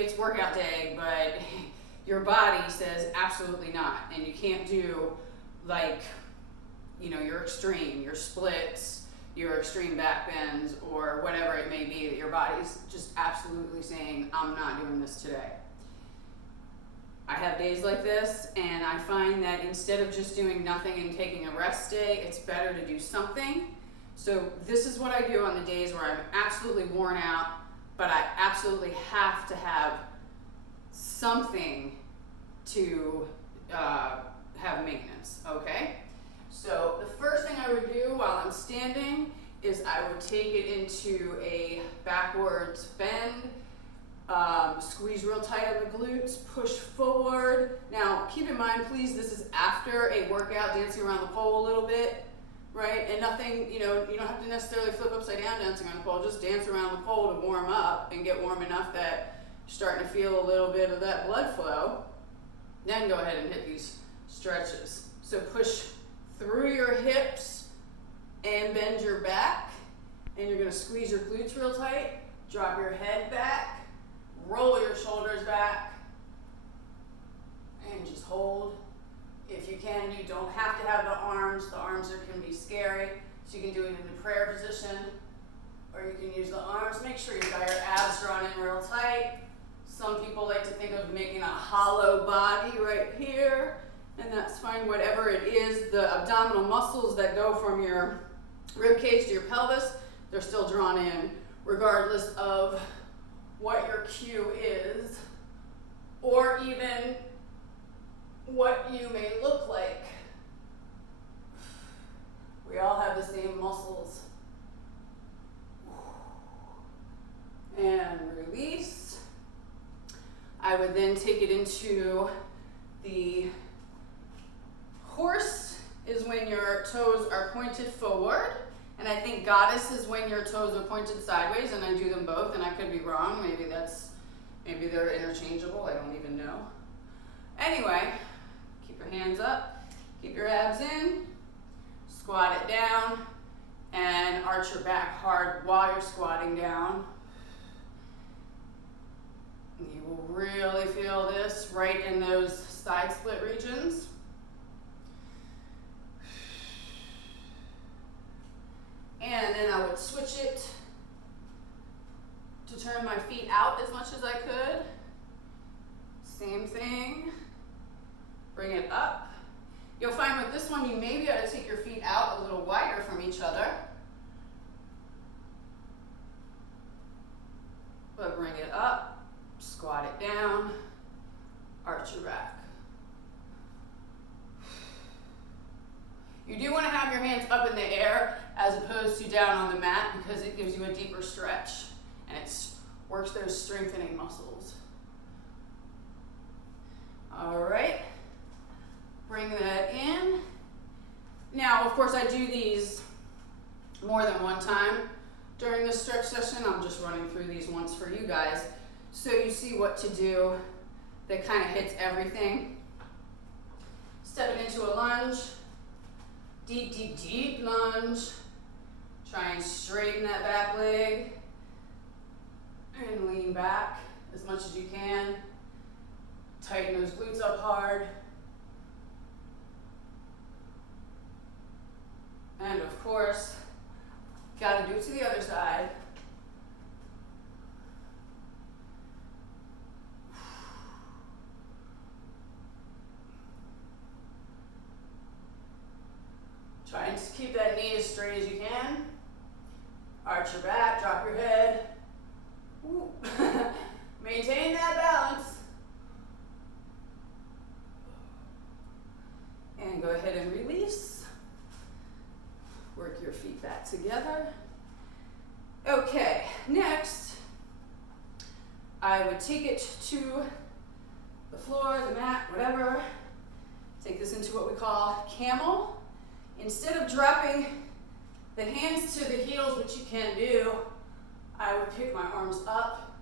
it's workout day, but your body says absolutely not, and you can't do like, you know, your extreme, your splits, your extreme back bends, or whatever it may be that your body's just absolutely saying, I'm not doing this today. I have days like this, and I find that instead of just doing nothing and taking a rest day, it's better to do something. So this is what I do on the days where I'm absolutely worn out, but I absolutely have to have something to have maintenance, okay? So the first thing I would do while I'm standing is I would take it into a backwards bend, squeeze real tight on the glutes, push forward. Now keep in mind, please, this is after a workout, dancing around the pole a little bit, right? And nothing, you know, you don't have to necessarily flip upside down dancing on the pole, just dance around the pole to warm up and get warm enough that you're starting to feel a little bit of that blood flow. Then go ahead and hit these stretches. So push through your hips and bend your back, and you're gonna squeeze your glutes real tight, drop your head back, roll your shoulders back, and just hold. If you can, you don't have to have the arms can be scary, so you can do it in the prayer position, or you can use the arms. Make sure you've got your abs drawn in real tight. Some people like to think of making a hollow body right here, and that's fine, whatever it is. The abdominal muscles that go from your rib cage to your pelvis, they're still drawn in, regardless of what your cue is, or even what you may look like. We all have the same muscles. And release. I would then take it into the horse, is when your toes are pointed forward, and I think goddess is when your toes are pointed sideways, and I do them both, and I could be wrong. Maybe they're interchangeable, I don't even know. Anyway, keep your hands up, keep your abs in, squat it down, and arch your back hard while you're squatting down. You will really feel this right in those side split regions. And then I would switch it to turn my feet out as much as I could. Same thing. Bring it up. You'll find with this one, you may be able to take your feet out a little wider from each other. But bring it up, squat it down, arch your back. You do want to have your hands up in the air as opposed to down on the mat, because it gives you a deeper stretch and it works those strengthening muscles. All right, bring that in. Now, of course, I do these more than one time during this stretch session. I'm just running through these once for you guys, so you see what to do that kind of hits everything. Stepping into a lunge. Deep, deep, deep lunge. Try and straighten that back leg and lean back as much as you can. Tighten those glutes up hard. And of course, gotta do it to the other side. Try and just keep that knee as straight as you can. Arch your back, drop your head. Maintain that balance. And go ahead and release. Work your feet back together. Okay, next, I would take it to the floor, the mat, whatever. Take this into what we call Camel. Instead of dropping the hands to the heels, which you can do, I would pick my arms up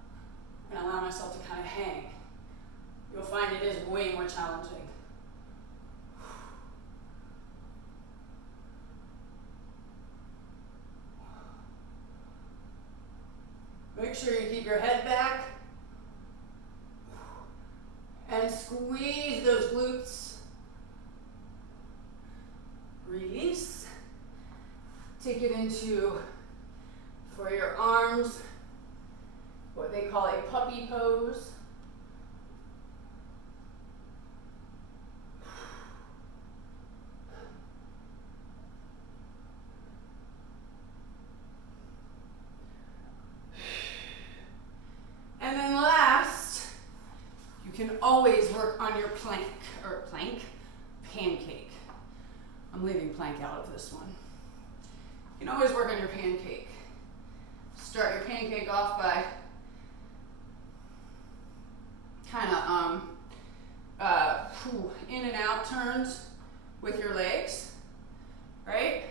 and allow myself to kind of hang. You'll find it is way more challenging. Make sure you keep your head back. And squeeze those glutes. Release. Take it into, for your arms, what they call a puppy pose. And then last, you can always work on your pancake. I'm leaving plank out of this one. You can always work on your pancake. Start your pancake off by kind of in and out turns with your legs, right?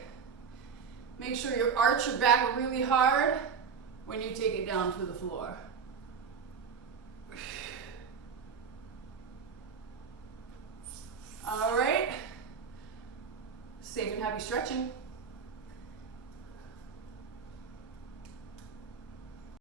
Make sure you arch your back really hard when you take it down to the floor. All right. Safe and happy stretching.